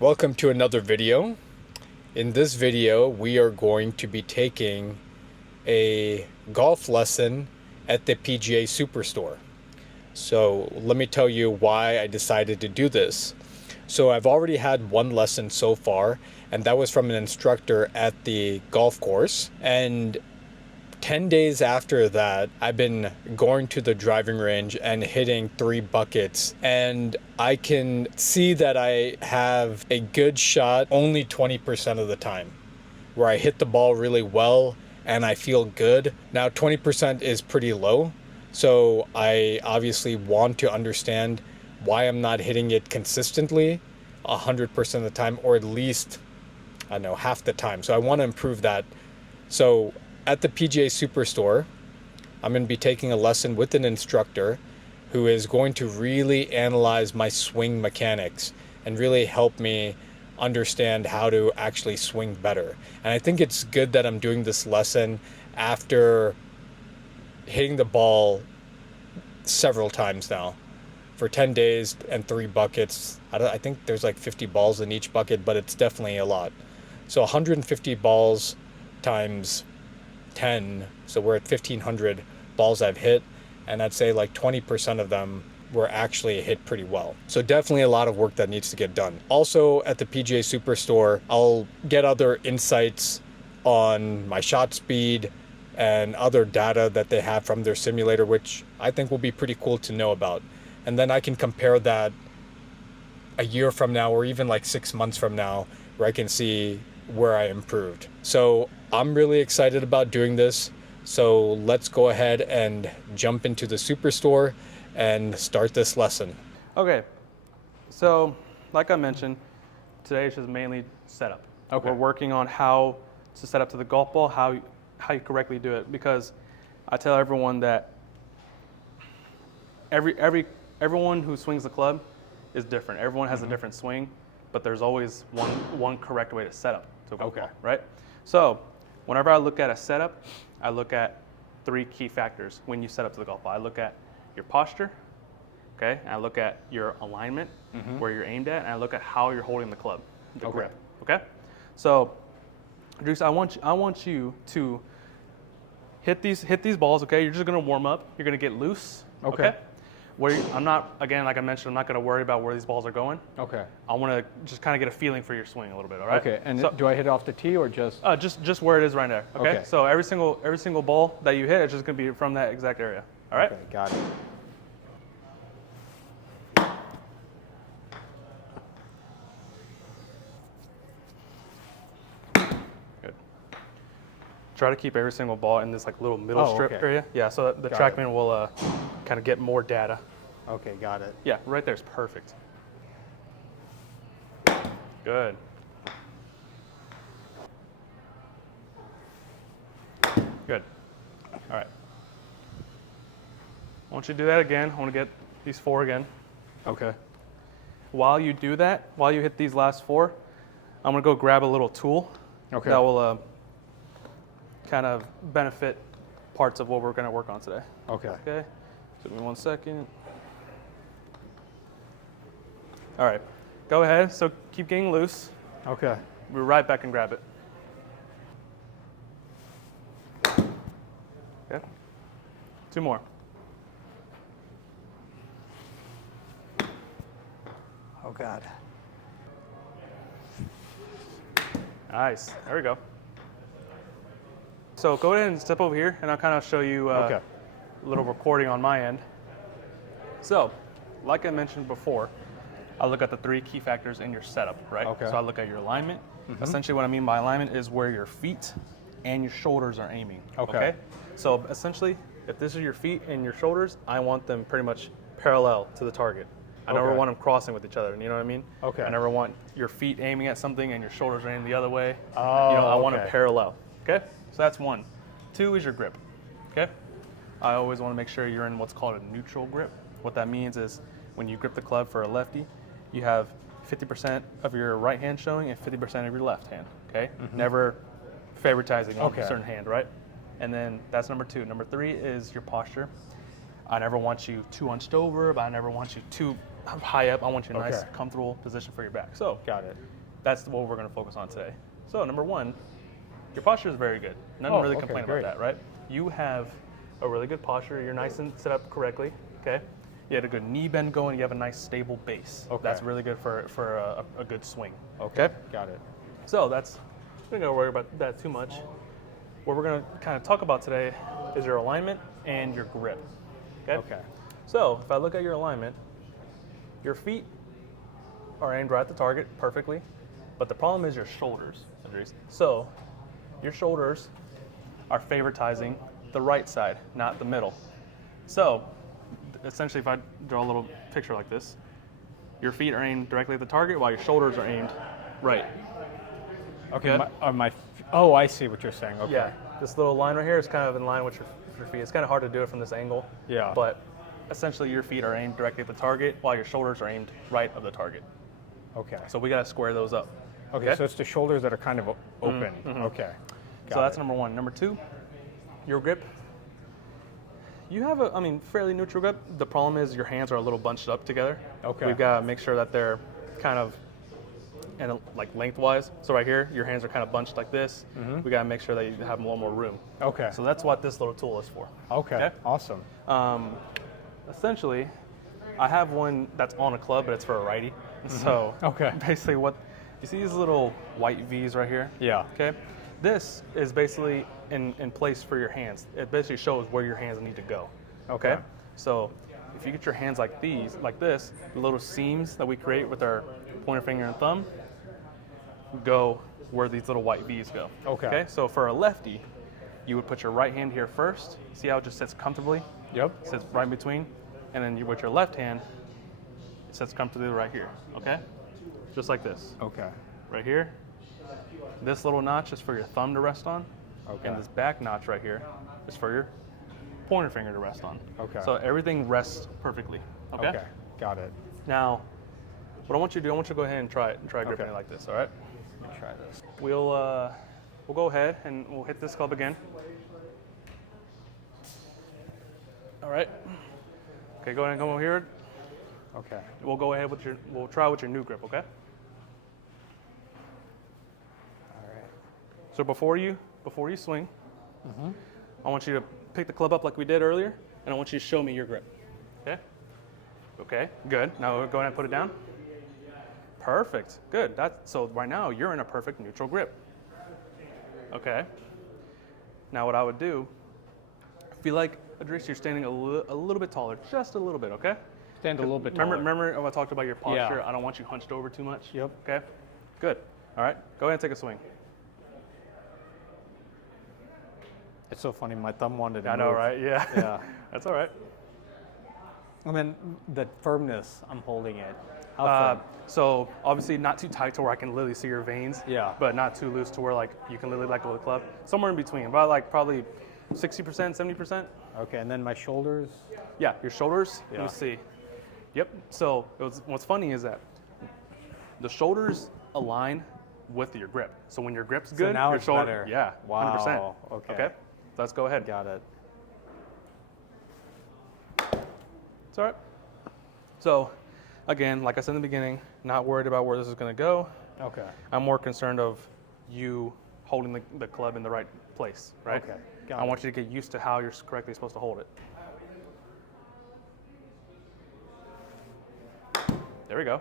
Welcome to another video. In this video, we are going to be taking a golf lesson at the PGA Superstore. So let me tell you why I decided to do this. So I've already had one lesson so far, and that was from an instructor at the golf course. And 10 days after that, I've been going to the driving range and hitting 3 buckets, and I can see that I have a good shot only 20% of the time, where I hit the ball really well and I feel good. Now 20% is pretty low, so I obviously want to understand why I'm not hitting it consistently 100% of the time, or at least, I don't know, half the time. So I want to improve that. So at the PGA Superstore, I'm going to be taking a lesson with an instructor who is going to really analyze my swing mechanics and really help me understand how to actually swing better. And I think it's good that I'm doing this lesson after hitting the ball several times now for 10 days and 3 buckets. I think there's like 50 balls in each bucket, but it's definitely a lot. So 150 balls times 10, so we're at 1,500 balls I've hit, and I'd say like 20% of them were actually hit pretty well. So definitely a lot of work that needs to get done. Also at the PGA Superstore, I'll get other insights on my shot speed and other data that they have from their simulator, which I think will be pretty cool to know about. And then I can compare that a year from now, or even like 6 months from now, where I can see where I improved. So I'm really excited about doing this. So let's go ahead and jump into the Superstore and start this lesson. Okay, so like I mentioned, today is just mainly setup. Okay. We're working on how to set up to the golf ball, how you correctly do it, because I tell everyone that everyone who swings the club is different. Everyone has a different swing, but there's always one correct way to set up to a golf ball, right? So whenever I look at a setup, I look at 3 key factors when you set up to the golf ball. I look at your posture, okay? And I look at your alignment, where you're aimed at, and I look at how you're holding the club, the grip, okay? So, Drews, I want you to hit these balls, okay? You're just gonna warm up. You're gonna get loose, okay? I'm not, again, like I mentioned, I'm not gonna worry about where these balls are going. Okay. I wanna just kind of get a feeling for your swing a little bit, all right? Okay, and so, do I hit it off the tee or just? Just where it is right there, okay? Okay. So every single ball that you hit, it's just gonna be from that exact area, all right? Okay, got it. Good. Try to keep every single ball in this like little middle strip okay. area. Yeah, so the TrackMan will kind of get more data. Okay, got it. Yeah, right there is perfect. Good. Good. All right. I want you to do that again. I want to get these 4 again. Okay. While you do that, while you hit these last 4, I'm going to go grab a little tool Okay. that will kind of benefit parts of what we're going to work on today. Okay. Okay, give me 1 second. All right, go ahead. So keep getting loose. Okay. We're right back and grab it. Okay, 2 more. Oh God. Nice, there we go. So go ahead and step over here, and I'll kind of show you a little recording on my end. So, like I mentioned before, I look at the 3 key factors in your setup, right? Okay. So I look at your alignment. Essentially what I mean by alignment is where your feet and your shoulders are aiming. Okay. So essentially, if this is your feet and your shoulders, I want them pretty much parallel to the target. I never want them crossing with each other, you know what I mean? Okay. I never want your feet aiming at something and your shoulders are aiming the other way. Oh, I want them okay. parallel, okay? So that's 1. 2 is your grip, okay? I always want to make sure you're in what's called a neutral grip. What that means is when you grip the club for a lefty, you have 50% of your right hand showing and 50% of your left hand, okay? Never favoritizing one certain hand, right? And then that's number 2. Number 3 is your posture. I never want you too hunched over, but I never want you too high up. I want you in a nice, Okay. comfortable position for your back. So Got it. that's what we're going to focus on today. So number one, your posture is very good. Nothing really okay, complain great. about that, right? You have a really good posture. You're nice and set up correctly. Okay. You had a good knee bend going. You have a nice stable base. Okay. That's really good for a good swing. Okay. Got it. So that's, we're not going to worry about that too much. What we're going to kind of talk about today is your alignment and your grip. Okay. Okay. So if I look at your alignment, your feet are aimed right at the target perfectly, but the problem is your shoulders, Idris. So your shoulders are favoritizing the right side, not the middle. So essentially, if I draw a little picture like this, your feet are aimed directly at the target while your shoulders are aimed right. Okay. Good? Oh, I see what you're saying. Okay. Yeah, this little line right here is kind of in line with your feet. It's kind of hard to do it from this angle. Yeah. But essentially, your feet are aimed directly at the target while your shoulders are aimed right of the target. Okay. So we got to square those up. Okay. So it's the shoulders that are kind of open. Okay. So that's number one. Number two, your grip. You have fairly neutral grip. The problem is your hands are a little bunched up together. Okay. We've got to make sure that they're kind of like lengthwise. So right here, your hands are kind of bunched like this. We got to make sure that you have a little more room. Okay. So that's what this little tool is for. Okay. Awesome. Essentially, I have one that's on a club, but it's for a righty. So Okay. basically what, you see these little white V's right here? Yeah. Okay. This is basically in place for your hands. It basically shows where your hands need to go. Okay. So if you get your hands like these, like this, the little seams that we create with our pointer finger and thumb go where these little white V's go. Okay. So for a lefty, you would put your right hand here first. See how it just sits comfortably? Yep. Sits right in between. And then with your left hand, it sits comfortably right here. Okay? Just like this. Okay. Right here. This little notch is for your thumb to rest on. Okay. And this back notch right here is for your pointer finger to rest on. Okay. So everything rests perfectly. Okay? Okay. Got it. Now, what I want you to do, I want you to go ahead and try gripping Okay. it like this, all right? Let me try this. We'll go ahead and we'll hit this club again. All right. Okay, go ahead and come over here. Okay. We'll go ahead we'll try with your new grip, okay? All right. So before you swing, I want you to pick the club up like we did earlier, and I want you to show me your grip. Okay? Okay, good. Now go ahead and put it down. Perfect, good. So right now you're in a perfect neutral grip. Okay. Now what I would do, feel like, Idris, you're standing a little bit taller, just a little bit, okay? Stand a little bit taller. Remember when I talked about your posture? Yeah. I don't want you hunched over too much. Yep. Okay, good. All right, go ahead and take a swing. It's so funny. My thumb wanted to I know, move. right? Yeah. Yeah. That's all right. And then the firmness, I'm holding it. How firm? So obviously not too tight to where I can literally see your veins. Yeah. But not too loose to where like you can literally let go of the club. Somewhere in between, about like probably 60%, 70%. Okay, and then my shoulders. Yeah, your shoulders. Let Yeah. me see. Yep. So what's funny is that the shoulders align with your grip. So when your grip's good, now your it's shoulder. better. Yeah. Wow. 100%. Okay. Okay. Let's go ahead. Got it. It's all right. So, again, like I said in the beginning, not worried about where this is going to go. Okay. I'm more concerned of you holding the club in the right place, right? Okay. Got I it. want you to get used to how you're correctly supposed to hold it. There we go.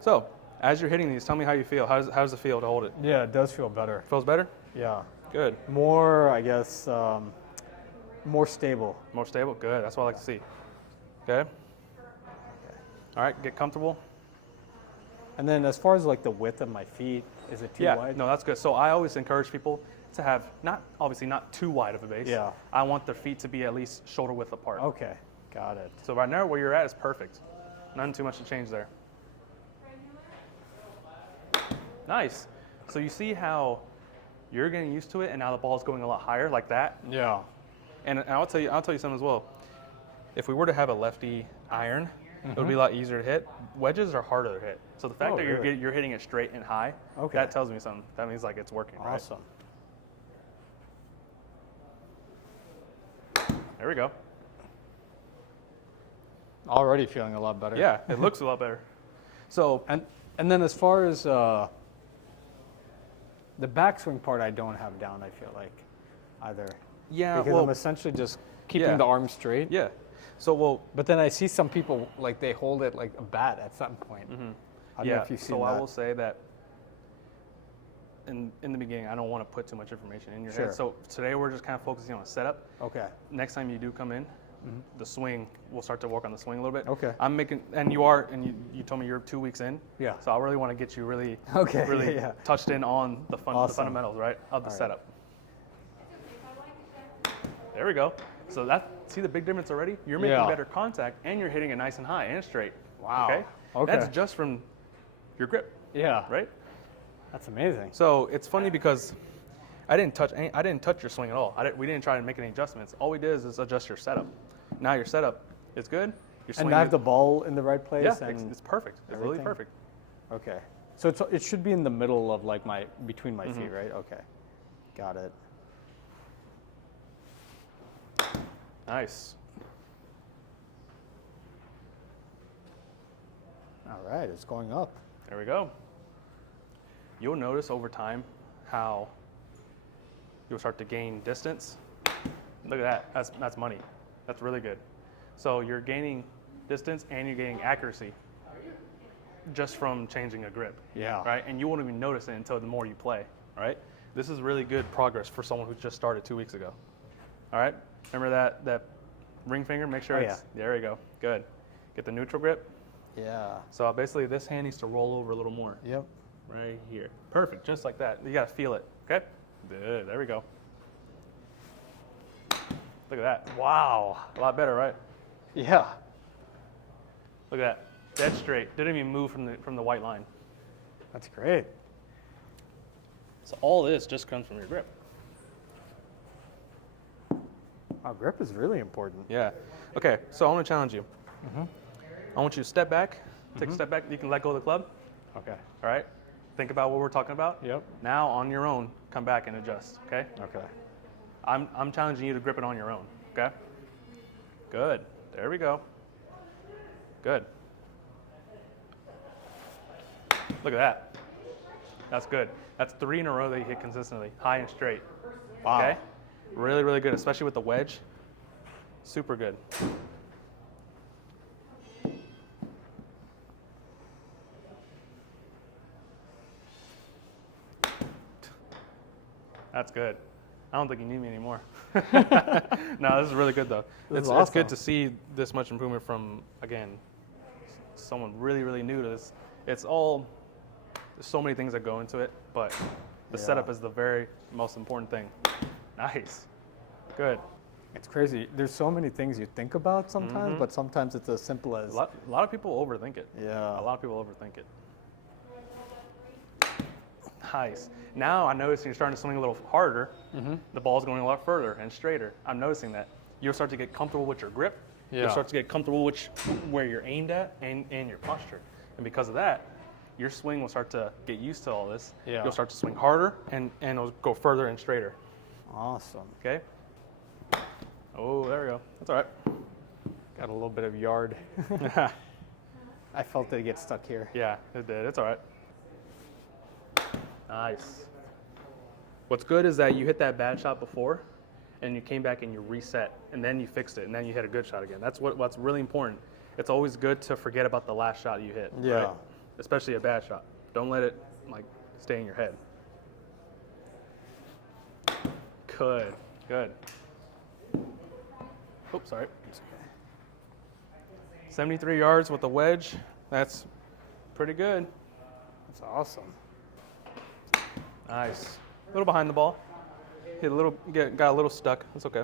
So, as you're hitting these, tell me how you feel. How does it feel to hold it? Yeah, it does feel better. Feels better? Yeah. Good. More, I guess, more stable. More stable? Good. That's what I like to see. Okay. All right, get comfortable. And then as far as like the width of my feet, is it too wide? No, that's good. So I always encourage people to have not too wide of a base. Yeah. I want their feet to be at least shoulder width apart. Okay, got it. So right now where you're at is perfect. Nothing too much to change there. Nice. So you see how you're getting used to it, and now the ball's going a lot higher like that. Yeah. And I'll tell you something as well. If we were to have a lefty iron, it would be a lot easier to hit. Wedges are harder to hit. So the fact Oh, that really? you're hitting it straight and high, Okay. that tells me something. That means like it's working, right? Awesome. There we go. Already feeling a lot better. Yeah, it looks a lot better. So And then as far as the backswing part, I don't have down. I feel like either. yeah, Because well, I'm essentially just keeping yeah. the arm straight. yeah. So well, But then I see some people like they hold it like a bat at some point. I don't know if you've seen so that. I will say that in the beginning, I don't want to put too much information in your Sure. head. So today we're just kind of focusing on a setup. Okay. Next time you do come in, the swing, we'll start to work on the swing a little bit. Okay. I'm making, and you told me you're 2 weeks in. Yeah. So I really want to get you really, Okay, really yeah. touched in on the Awesome. fundamentals, right, of the All right. setup. There we go. So see the big difference already? You're making Yeah. better contact, and you're hitting it nice and high and straight. Wow. Okay. Okay. That's just from your grip, Yeah. right? That's amazing. So it's funny because I didn't touch your swing at all. We didn't try to make any adjustments. All we did is adjust your setup. Now your setup is good. Your swing And I have is, the ball in the right place. yeah, and it's perfect. It's really everything? perfect. Okay. So it should be in the middle of like between my feet, right? Okay. Got it. Nice. All right, it's going up. There we go. You'll notice over time how you'll start to gain distance. Look at that. That's money. That's really good. So you're gaining distance and you're gaining accuracy just from changing a grip. Yeah. Right? And you won't even notice it until the more you play. Right? This is really good progress for someone who just started 2 weeks ago. All right? Remember that ring finger? Make sure there we go. Good. Get the neutral grip. Yeah. So basically this hand needs to roll over a little more. Yep. Right here. Perfect. Just like that. You got to feel it. Okay? Good. There we go. Look at that. Wow. A lot better, right? Yeah. Look at that. Dead straight. Didn't even move from the white line. That's great. So all this just comes from your grip. Wow, grip is really important. Yeah. Okay. So I want to challenge you. I want you to step back. Take a step back. You can let go of the club. Okay. All right. Think about what we're talking about. Yep. Now on your own, come back and adjust. Okay. Okay. I'm challenging you to grip it on your own. Okay. Good. There we go. Good. Look at that. That's good. That's 3 in a row that you hit consistently, high and straight. Wow. Okay? Really, really good, especially with the wedge. Super good. That's good. I don't think you need me anymore. No, this is really good though. It's awesome. good to see this much improvement from, again, someone really, really new to this. It's all, there's so many things that go into it, but the setup is the very most important thing. Nice. Good. It's crazy. There's so many things you think about sometimes, but sometimes it's as simple as A lot of people overthink it. Yeah. A lot of people overthink it. Nice. Now I'm noticing you're starting to swing a little harder. The ball's going a lot further and straighter. I'm noticing that. You'll start to get comfortable with your grip. Yeah. You'll start to get comfortable with where you're aimed at and your posture. And because of that, your swing will start to get used to all this. Yeah. You'll start to swing harder and it'll go further and straighter. Awesome. Okay? Oh, there we go. That's all right. Got a little bit of yard. I felt it get stuck here. Yeah, it did. It's all right. Nice. What's good is that you hit that bad shot before, and you came back and you reset, and then you fixed it, and then you hit a good shot again. That's what's really important. It's always good to forget about the last shot you hit. Yeah. Right? Especially a bad shot. Don't let it stay in your head. Good. Good. Oops, sorry. 73 yards with the wedge. That's pretty good. That's awesome. Nice. A little behind the ball. Hit a little, got a little stuck. That's okay.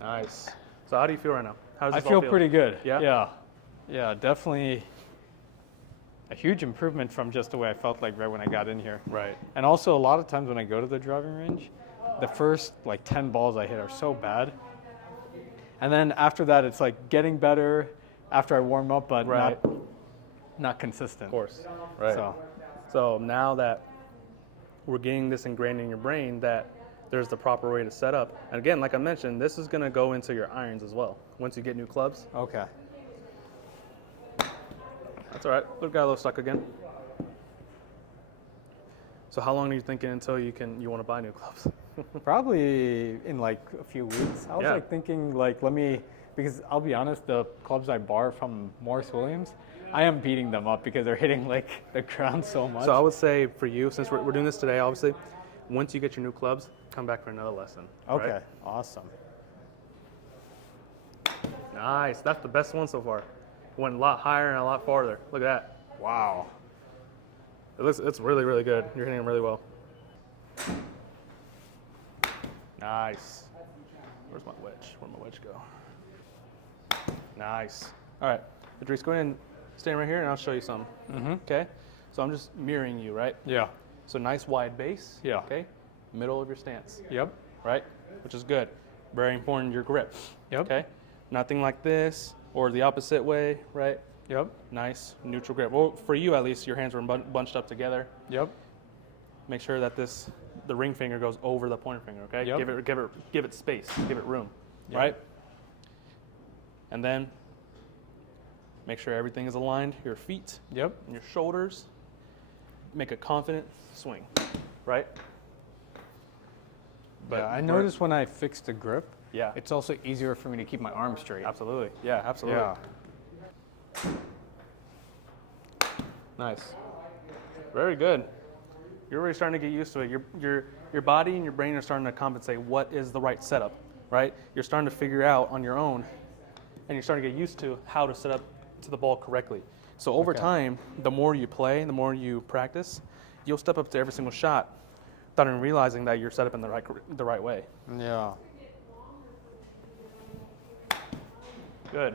Nice. So how do you feel right now? How does I this all feel pretty good. Yeah? Yeah. Yeah, definitely a huge improvement from just the way I felt like right when I got in here. Right. And also a lot of times when I go to the driving range, the first 10 balls I hit are so bad. And then after that, it's getting better after I warm up, but Right. not consistent. Of course. Right. So So now that we're getting this ingrained in your brain that there's the proper way to set up. And again, like I mentioned, this is going to go into your irons as well once you get new clubs. Okay. That's all right. Got a little stuck again. So how long are you thinking until you want to buy new clubs? Probably in like a few weeks. I was Yeah. like thinking like because I'll be honest, the clubs I borrow from Morris Williams, I am beating them up because they're hitting like the ground so much. So I would say for you, since we're doing this today, obviously, once you get your new clubs, come back for another lesson. Okay, right? awesome. Nice. That's the best one so far. Went a lot higher and a lot farther. Look at that. Wow. It's really, really good. You're hitting them really well. Nice. Where's my wedge? Where'd my wedge go? Nice. All right. Idris, go ahead and stand right here and I'll show you something. Mm-hmm. Okay? So I'm just mirroring you, right? Yeah. So nice wide base. Yeah. Okay? Middle of your stance. Yep. Right? Which is good. Very important, your grip. Yep. Okay? Nothing like this or the opposite way, right? Yep. Nice neutral grip. Well, for you at least, your hands were bunched up together. Yep. Make sure that the ring finger goes over the pointer finger, okay? Yep. Give it space, give it room, Yep. right? And then make sure everything is aligned, your feet Yep. and your shoulders. Make a confident swing, right? But I noticed when I fix the grip, Yeah. it's also easier for me to keep my arm straight. Absolutely. Yeah, absolutely. Yeah. Nice. Very good. You're already starting to get used to it. Your body and your brain are starting to compensate what is the right setup, right? You're starting to figure out on your own, and you're starting to get used to how to set up to the ball correctly. So over Okay. time, the more you play, the more you practice, you'll step up to every single shot without even realizing that you're set up in the right way. Yeah. Good.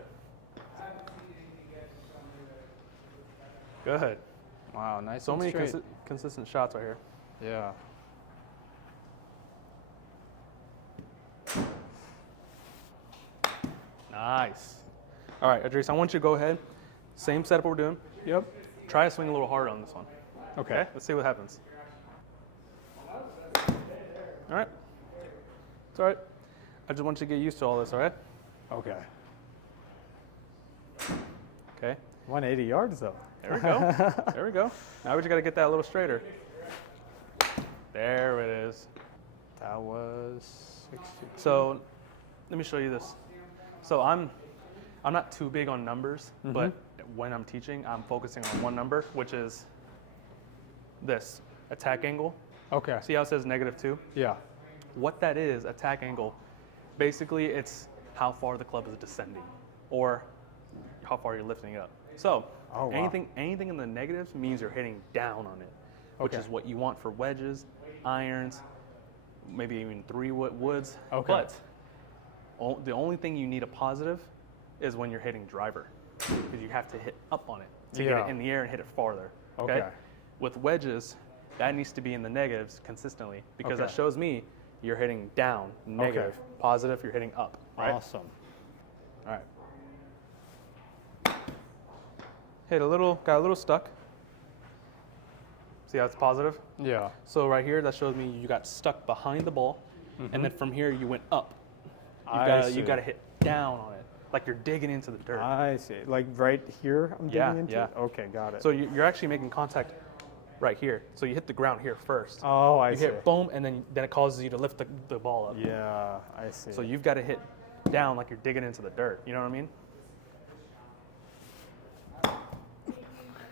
Good. Wow, nice. So and many straight. consistent shots right here. Yeah. Nice. All right, Idris, I want you to go ahead. Same setup we're doing. Yep. Try to swing a little harder on this one. Okay. Let's see what happens. All right. It's all right. I just want you to get used to all this, all right? Okay. Okay. 180 yards though. There we go. There we go. Now we just got to get that a little straighter. There it is. That was 60. So let me show you this. So I'm not too big on numbers, but when I'm teaching, I'm focusing on one number, which is this, attack angle. Okay. See how it says -2? Yeah. What that is, attack angle, basically it's how far the club is descending or how far you're lifting it up. So Oh, wow. anything in the negatives means you're hitting down on it, which Okay. is what you want for wedges, irons, maybe even 3-wood woods. Okay. But the only thing you need a positive is when you're hitting driver, because you have to hit up on it to get Yeah. it in the air and hit it farther. Okay. Okay. With wedges, that needs to be in the negatives consistently because that Okay. shows me you're hitting down, negative, positive, you're hitting up. Right? Awesome. All right. Got a little stuck. See how it's positive? Yeah. So right here, that shows me you got stuck behind the ball, and then from here you went up. I You got to hit down on it, like you're digging into the dirt. I see. Like right here, I'm Yeah, digging into yeah. it? Okay, got it. So you're actually making contact right here. So you hit the ground here first. oh, I You see. hit boom, and then it causes you to lift the ball up. Yeah, I see. So you've got to hit down like you're digging into the dirt. You know what I mean?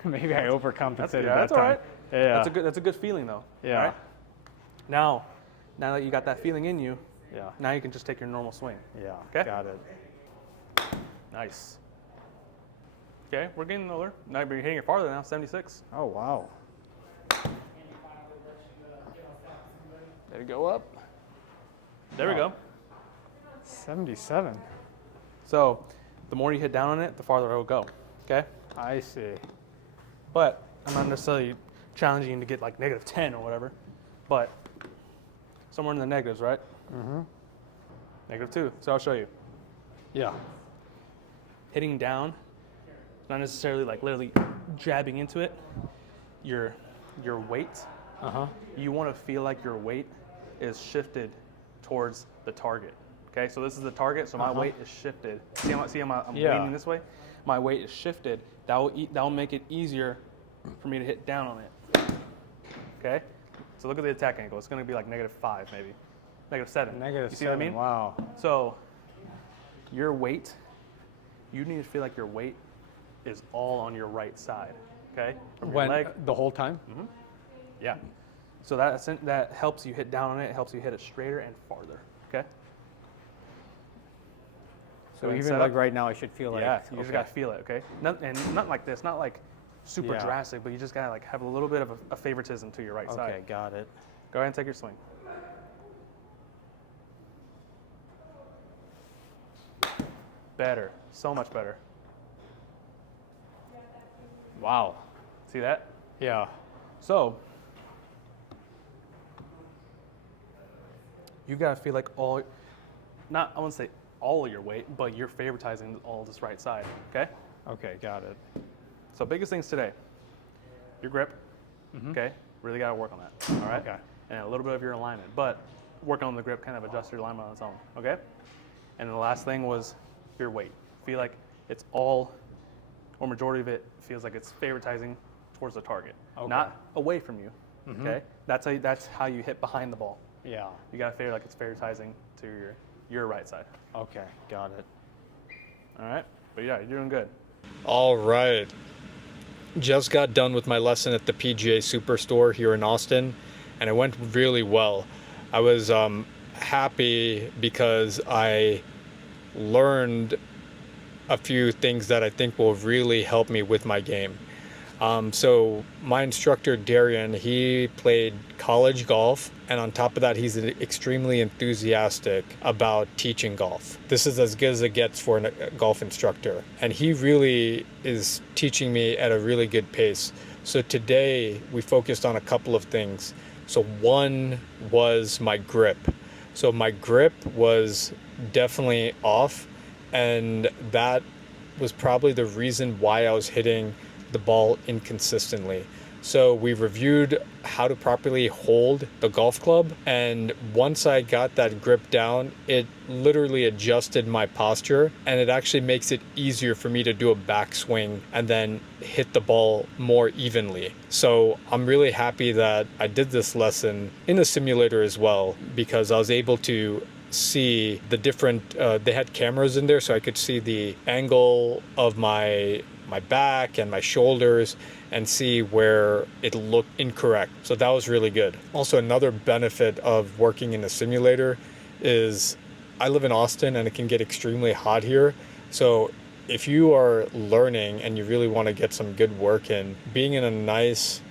Maybe I overcompensated Yeah, that that's all time. right. Yeah. That's a good feeling though. Yeah. all right? Now that you got that feeling in you, Yeah. now you can just take your normal swing. Yeah. Okay. Got it. Nice. Okay, we're getting lower. Now you're hitting it farther now, 76. Oh, wow. Let it go up. There we Wow. go. 77. So the more you hit down on it, the farther it will go. Okay? I see. But I'm not necessarily challenging you to get like -10 or whatever, but somewhere in the negatives, right? Mm-hmm. -2. So I'll show you. Yeah. Hitting down, not necessarily like literally jabbing into it. Your weight, Uh-huh. you want to feel like your weight is shifted towards the target. Okay, so this is the target, so my weight is shifted. See how I'm leaning this way? My weight is shifted. That will make it easier for me to hit down on it. Okay, so look at the attack angle. It's going to be like -5 maybe, -7. -7. You see what I mean? Wow. So your weight, you need to feel like your weight is all on your right side. Okay, from your leg. The whole time? Mm-hmm. Yeah. So that helps you hit down on it. It helps you hit it straighter and farther. Okay. So even like right now, I should feel like. Yeah, you just gotta feel it, okay? Not like this, not like super drastic, but you just gotta like have a little bit of a favoritism to your right side. Okay, got it. Go ahead and take your swing. Better, so much better. Wow. See that? Yeah. So you gotta feel like I wouldn't say all of your weight, but you're favoritizing all this right side, okay? Okay, got it. So biggest things today, your grip, okay? Really gotta work on that, all right? Okay. And a little bit of your alignment, but working on the grip kind of adjust your alignment on its own, okay? And the last thing was your weight. Feel like it's all, or majority of it feels like it's favoritizing towards the target, not away from you, okay? That's how you hit behind the ball. Yeah. You gotta feel like it's favoritizing to your right side. Okay, got it. All right, but yeah, you're doing good. All right. Just got done with my lesson at the PGA Superstore here in Austin, and it went really well. I was happy because I learned a few things that I think will really help me with my game. So my instructor, Darian, he played college golf, and on top of that, he's extremely enthusiastic about teaching golf. This is as good as it gets for a golf instructor, and he really is teaching me at a really good pace. So today, we focused on a couple of things. So one was my grip. So my grip was definitely off, and that was probably the reason why I was hitting the ball inconsistently. So we reviewed how to properly hold the golf club, and once I got that grip down, it literally adjusted my posture, and it actually makes it easier for me to do a backswing and then hit the ball more evenly. So I'm really happy that I did this lesson in a simulator as well, because I was able to see the different, they had cameras in there, so I could see the angle of my back and my shoulders and see where it looked incorrect. So that was really good. Also, another benefit of working in a simulator is I live in Austin and it can get extremely hot here. So if you are learning and you really want to get some good work in, being in a nice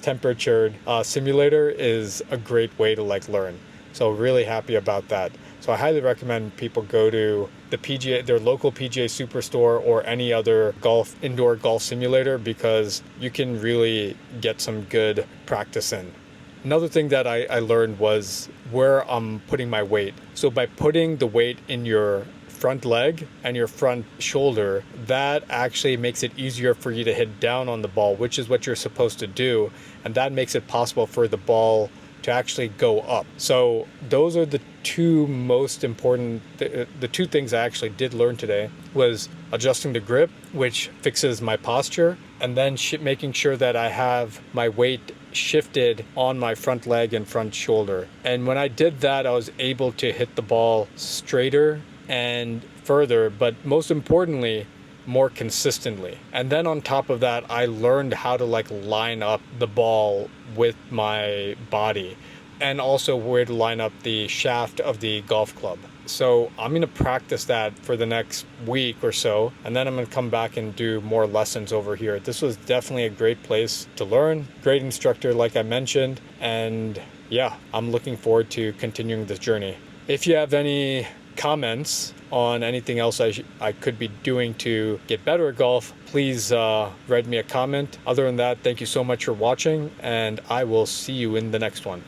temperatured simulator is a great way to like learn. So really happy about that. So I highly recommend people go to the PGA, their local PGA Superstore, or any other indoor golf simulator, because you can really get some good practice in. Another thing that I learned was where I'm putting my weight. So by putting the weight in your front leg and your front shoulder, that actually makes it easier for you to hit down on the ball, which is what you're supposed to do. And that makes it possible for the ball to actually go up. So those are the two most important, the two things I actually did learn today was adjusting the grip, which fixes my posture, and then making sure that I have my weight shifted on my front leg and front shoulder. And when I did that, I was able to hit the ball straighter and further, but most importantly, more consistently. And then on top of that, I learned how to like line up the ball with my body, and also where to line up the shaft of the golf club. So I'm going to practice that for the next week or so, and then I'm going to come back and do more lessons over here. This was definitely a great place to learn, great instructor like I mentioned, and yeah, I'm looking forward to continuing this journey. If you have any comments on anything else I could be doing to get better at golf, please write me a comment. Other than that, thank you so much for watching, and I will see you in the next one.